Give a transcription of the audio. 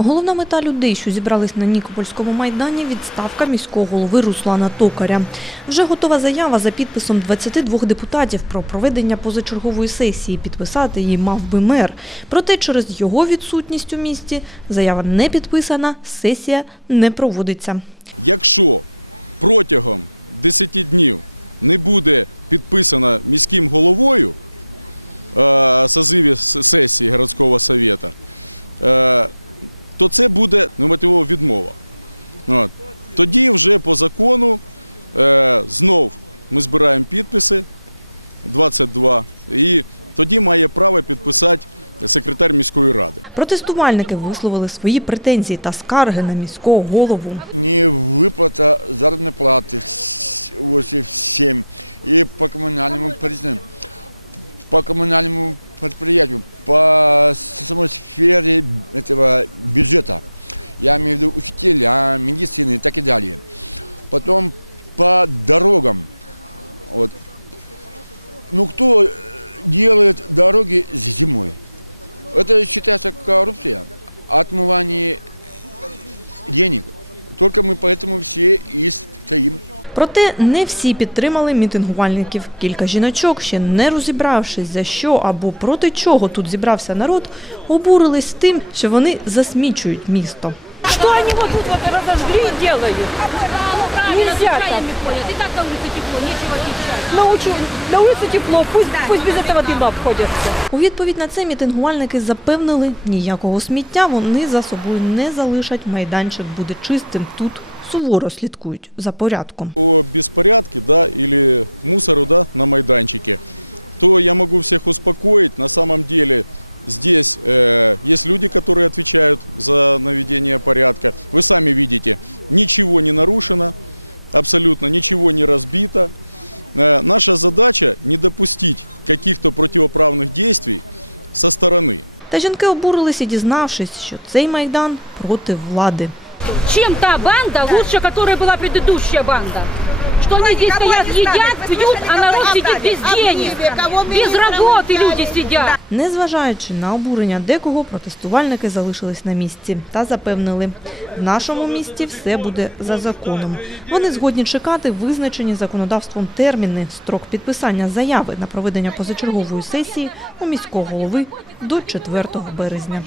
Головна мета людей, що зібрались на Нікопольському майдані – відставка міського голови Руслана Токаря. Вже готова заява за підписом 22 депутатів про проведення позачергової сесії. Підписати її мав би мер. Проте через його відсутність у місті заява не підписана, сесія не проводиться. Якщо протягом 10 днів не буде підписано міським головою е, созиві сесії городського совета, е, то це буде немотивова відмова. От. Тоді вже по закону е, знов ми збираємо підписи 22, і тоді має право підписати секретар міської ради. Протестувальники висловили свої претензії та скарги на міського голову. не выплата заработной платы с- вот, всем и по коммунальному предприятию, по коммунальному предприятию, по самой сфере этого бюджета. Я имею в виду учителя, медицины и так и далее. Потом по дорогам. Вот. Ну кто э, делает дороги зимой? Это считается коррупция, отмывание денег. Только мы поэтому все и стоим. Проте не всі підтримали мітингувальників. Кілька жіночок, ще не розібравшись за що або проти чого тут зібрався народ, обурились тим, що вони засмічують місто. Что они вот тут вот разожгли и делают? Нельзя так. И так на улице тепло, нечего кричать. На, учу, на улице тепло, пусть, пусть без этого дыма обходятся. У відповідь на це мітингувальники запевнили, ніякого сміття вони за собою не залишать. Майданчик буде чистим. Тут суворо слідкують за порядком. о беспорядке, да, или мусору, да, на майданчике, то я могу всех успокоить. На самом деле здесь э, есть люди, которые отвечают за наведение порядка. Вы сами видите, ничего не нарушено, абсолютно ничего не разбито. Э, наша задача не допустить каких-то противоправных действий со стороны. Та жінки обурилися, дізнавшись, що цей майдан проти влади. Чем та банда лучше, которая была предыдущая банда? Что они здесь стоят, едят, пьют, а народ сидит без денег. Без работы люди сидят. Незважаючи на обурення декого, протестувальники залишились на місці та запевнили, в нашому місті все буде за законом. Вони згодні чекати визначені законодавством терміни, строк підписання заяви на проведення позачергової сесії у міського голови до 4 березня.